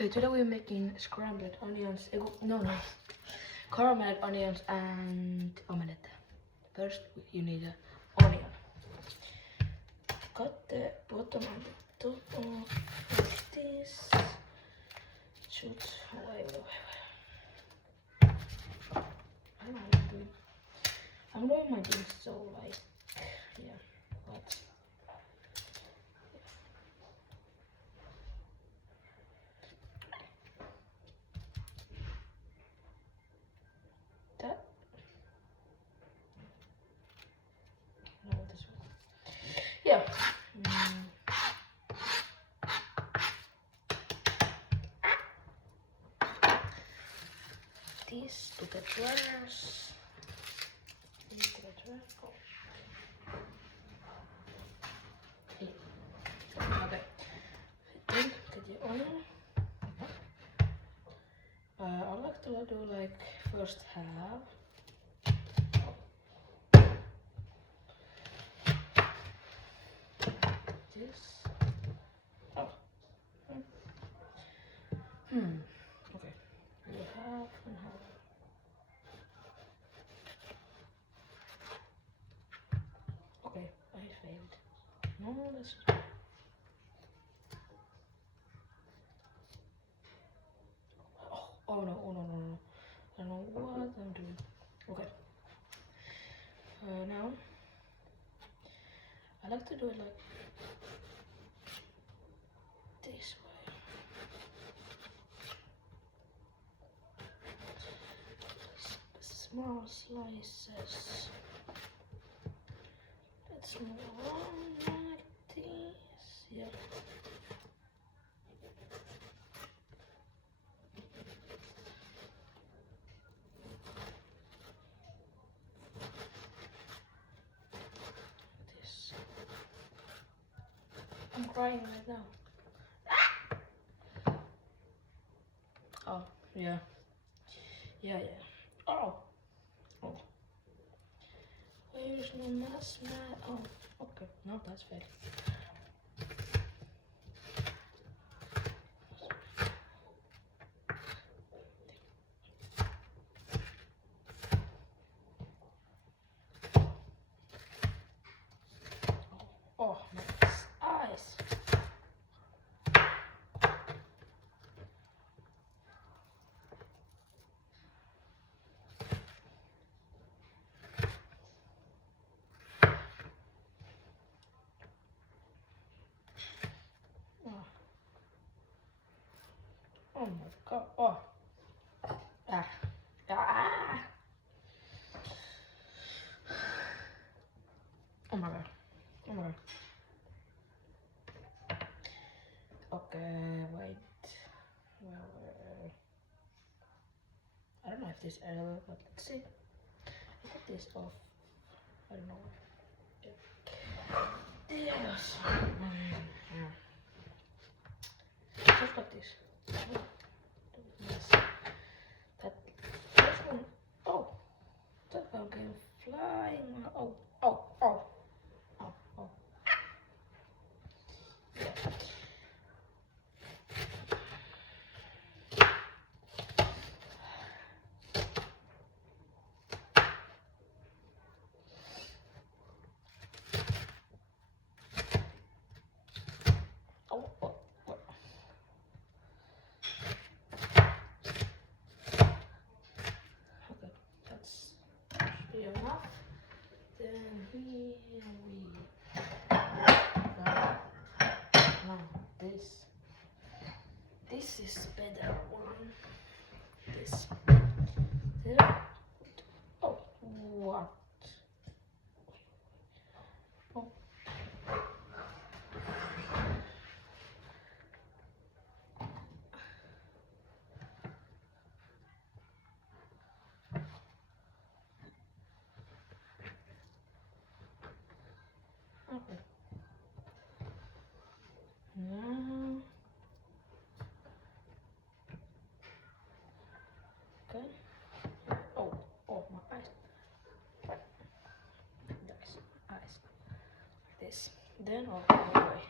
Okay, today we're making scrambled onions. No, carameled onions and omelette. First, you need an onion. Cut the bottom and the top off like this. Shoot. Wait. I don't know what I'm doing. I'm doing my things so like, yeah, but. That. No, this one. Yeah. These to the dryers. Into the dryer. Go. Okay. Then get your onion. I like to do like first half. This. Oh. Okay. You half and half. Okay, I failed. No, that's. Oh no. I don't know what I'm doing. Okay. Now I like to do it like this way. Small slices. Let's move on like this. Yeah. This. I'm crying right now. Oh, yeah. Yeah. Oh. There's no mess, man. Oh, okay. No, that's fair. Oh, my eyes. Oh my god. Oh. Ah. Oh my god. Okay, wait. Well, I don't know if this is edible, but let's see. Get this off. I don't know. Yes. Just like this. Yes. That first one. Oh, that one came flying. Oh. Okay, that's enough. Then here we now this is better one. This there. Oh, what? Oh. Okay. Now, okay. Oh, my eyes. Nice, eyes. Like this. Then I'll go away.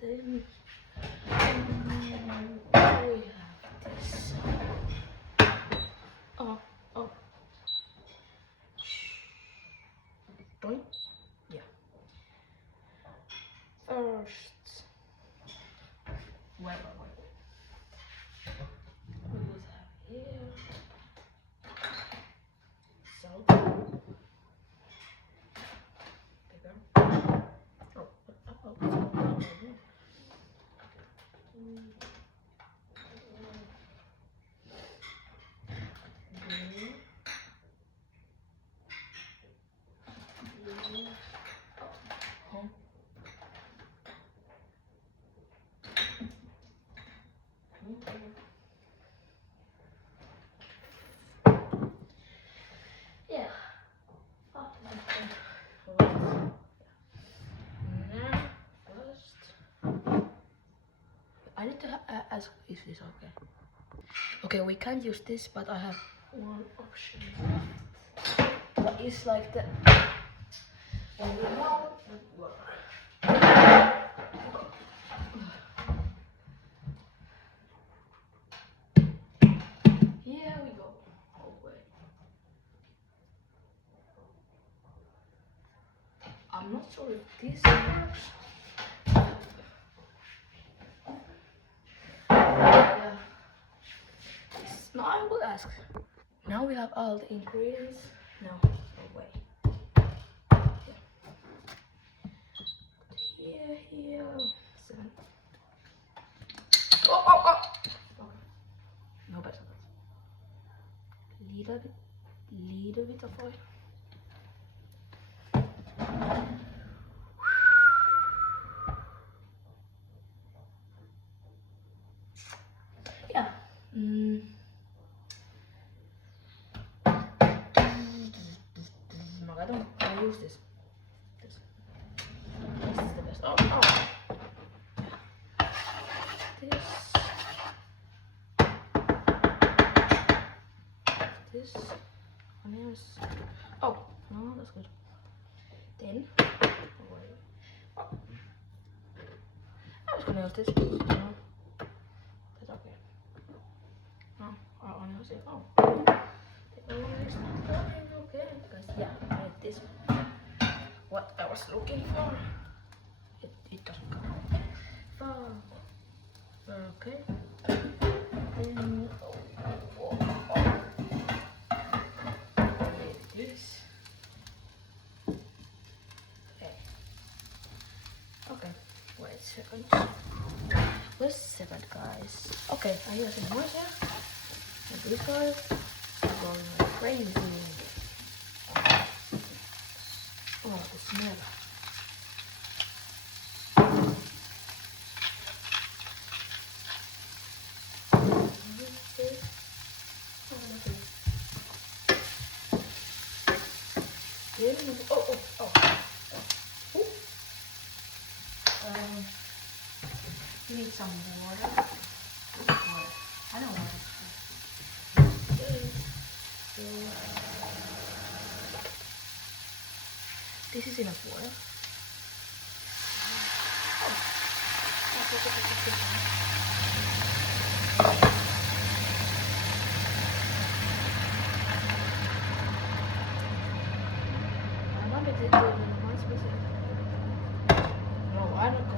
Then we have this. Oh, oh. Doing? Yeah. First. Wait. We will have here. Salt. Bigger. Oh. Yeah. Oh, now, first, I need to ask if this is okay. Okay, we can't use this, but I have one option. But it's like the remote would work. Here we go. Oh wait. I'm not sure if this works. Yeah. No, I will ask. Now we have all the ingredients. No, wait. Here. 7. Oh. Okay. No better. Little bit of oil. Yeah. No, I don't use this. This is the best. Oh. This onions. Oh, no, that's good. Then, I was gonna use this. No, that's okay. No, our onions. Oh, the onions not going okay. Because yeah, I need this. What I was looking for, it doesn't come. Okay. Then. Wait a second, guys. Okay, I'm using moisture. And these guys are going like crazy. Oh, the smell. Oh. You need some water. I don't want it. This is enough water. I wanted to do one specific. No, I don't know.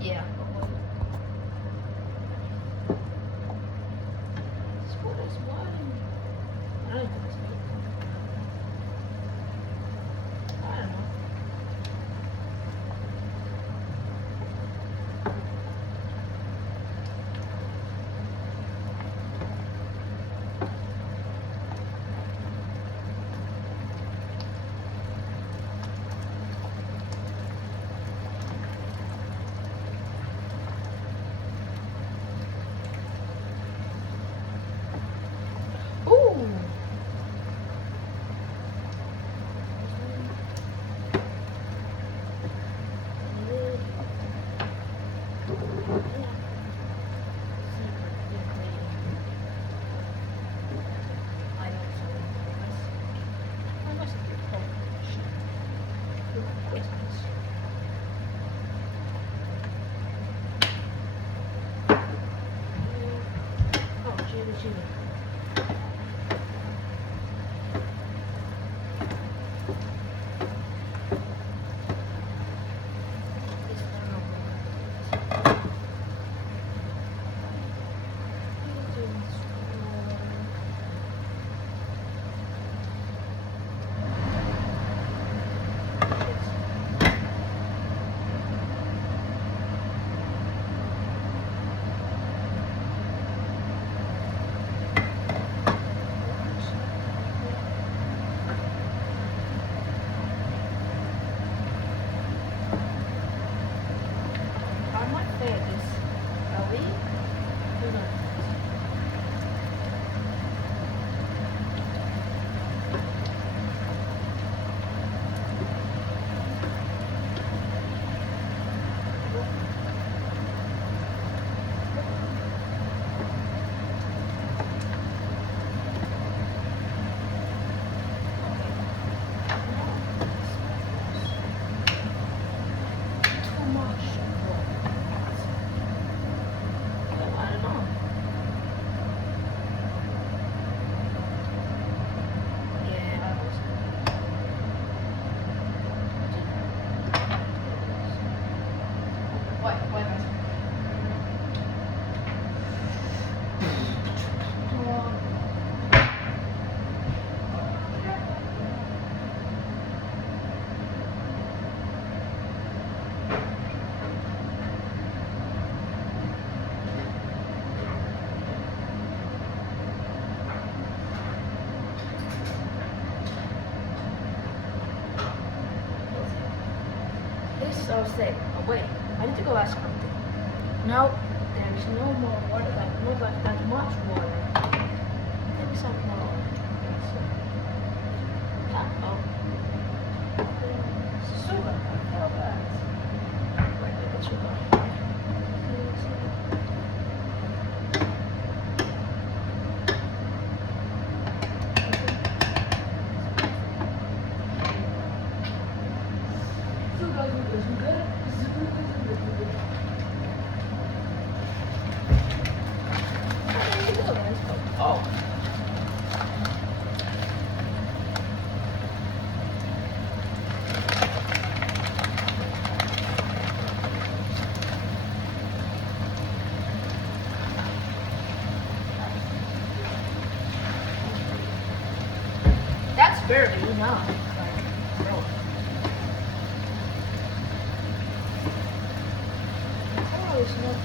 Yeah. What is one? I don't know. I don't know. Ooh. this I'll say, oh wait, I need to go ask something. No, there is no more water, like not like that much water. Maybe some more. Oh. Sugar, how bad? Wait, wait, sugar. Oh. That's very enough. Like, bro. Oh, it's not.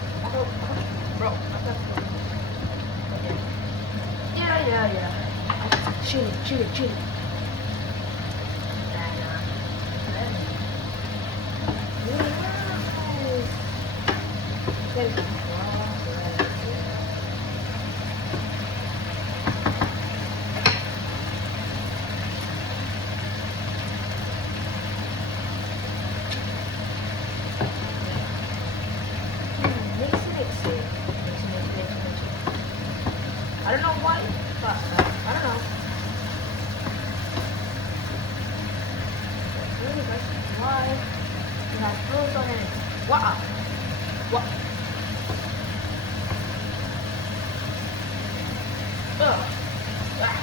Bro, I got yeah. Chili. I don't know why, but I don't know. Really, that's why you have fruits on it. Wow. What? Ugh. Ah.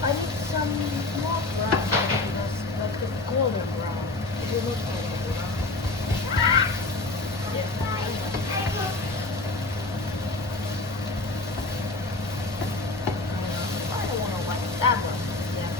I need some more brown, like the golden brown. If you look golden brown. Yeah. I don't want to like that one. Yeah.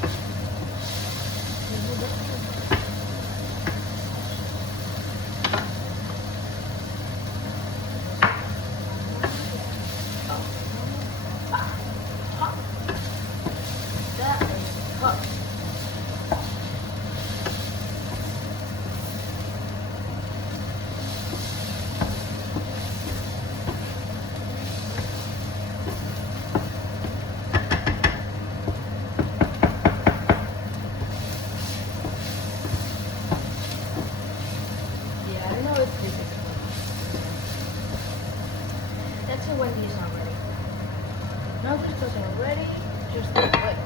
Let's see when these are ready. Now these are ready, just wait.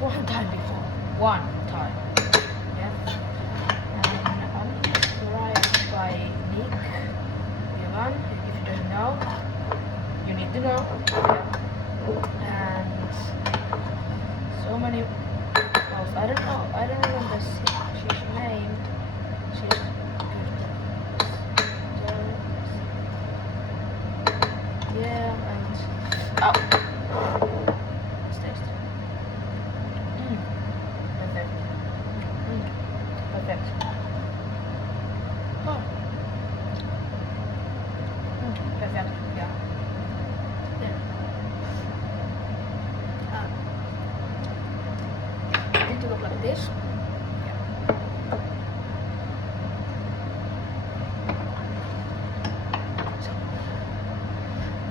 one time before. One time. Yeah. And I'm inspired by Nick Yuvan. If you don't know, you need to know. Yeah. And so many. Oh, I don't know. I don't remember she's named. She's yeah, and oh, let's taste. Perfect. Perfect. Oh. Perfect. Yeah. Then need to look like this.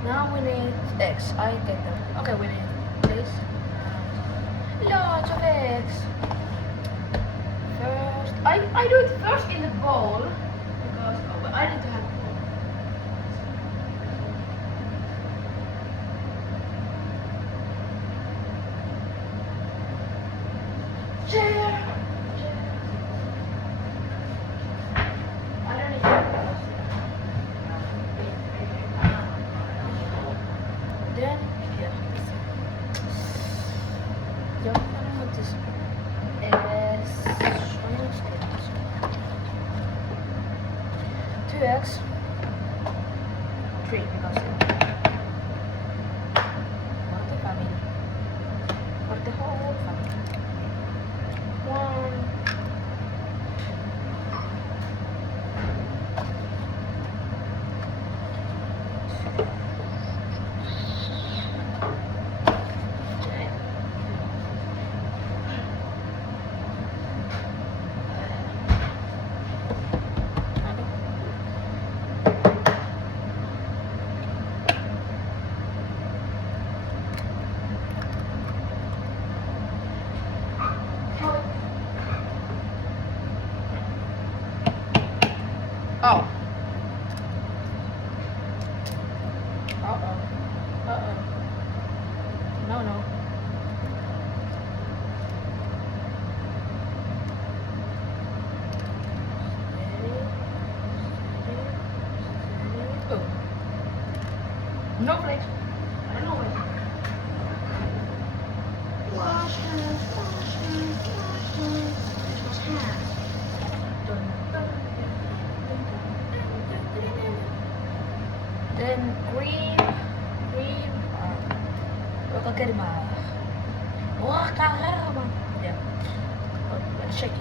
Now we need eggs. I get them. Okay, we need this. Lots of eggs. First, I do it first in the bowl because but I need to have. Chair. I don't need. Then here. Yo, I don't know what this is. 2 eggs. 3 because for the family. For the whole family. 1. Oh. Uh-oh. Uh-oh. No, no. Oh. No place. I don't know where. Wash hands, wash hands, wash hands. Wash hands. Then green, caramaleised. Oh, caramba! Yeah. Oh, let's shake it.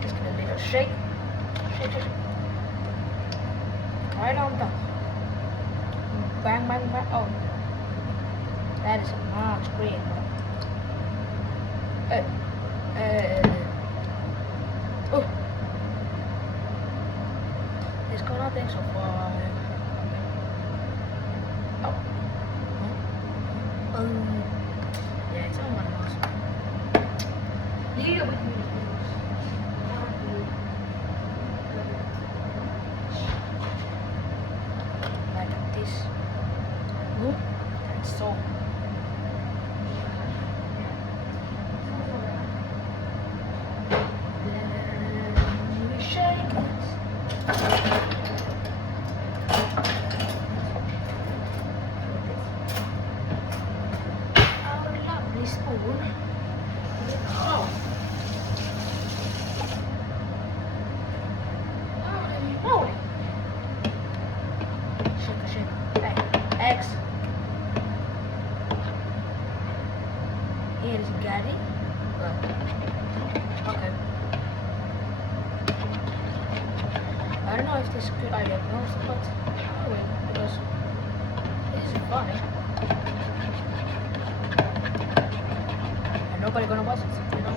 Just give it a little shake. Shake it. Right on top. Bang, bang, bang. Oh, that is much green. Oh, it's gonna take so far. Yeah, it's on my nose. Little bit like this. And so. Then we shake it. Spoon. Oh. Holy. Shake. Hey, eggs. Here is Gary. Okay. I don't know if this is a good idea, but anyway, because this is funny. Nobody gonna watch it, you know.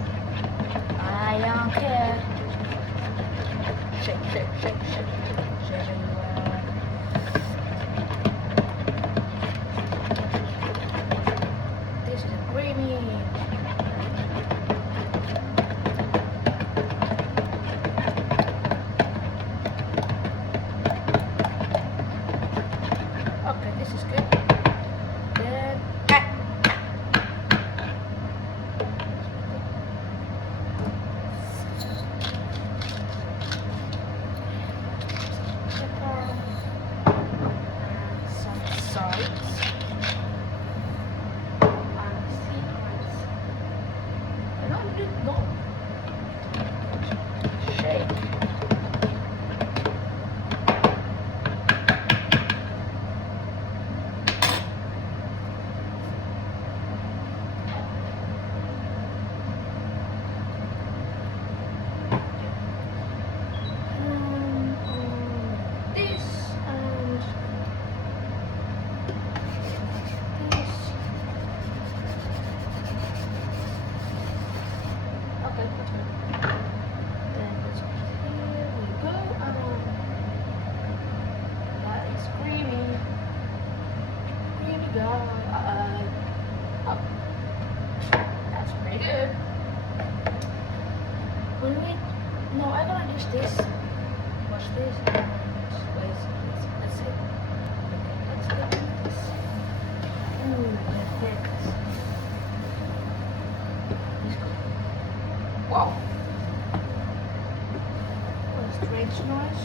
I don't care. Shake. This is creamy. Okay, this is good. Then No. Shake. This and this. Okay, that's good. Then let's put it here we go. That is creamy. Creamy guy. Up. That's pretty good. When we no, I'm gonna use this. Watch this. Let's see. Okay, let's do this. Ooh, perfect. Wow. What a strange noise.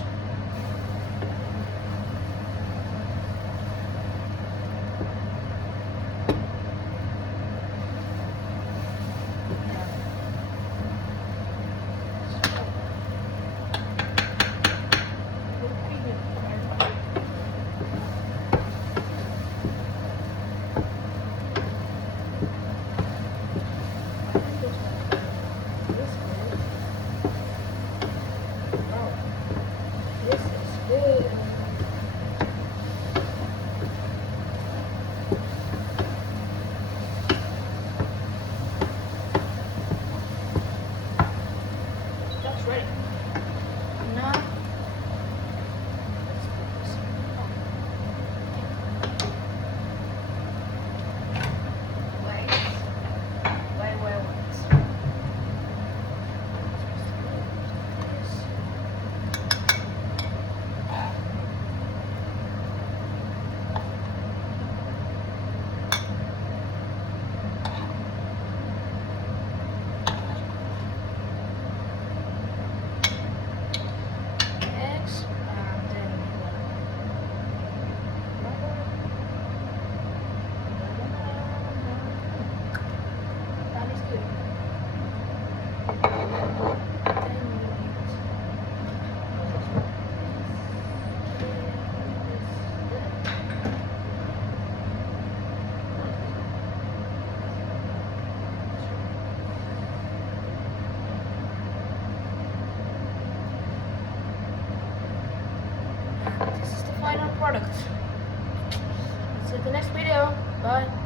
This is good. That's ready. Now, let's put this on. Wait. Eggs, and then that is good. Then you this is the final product. See you in the next video. Bye.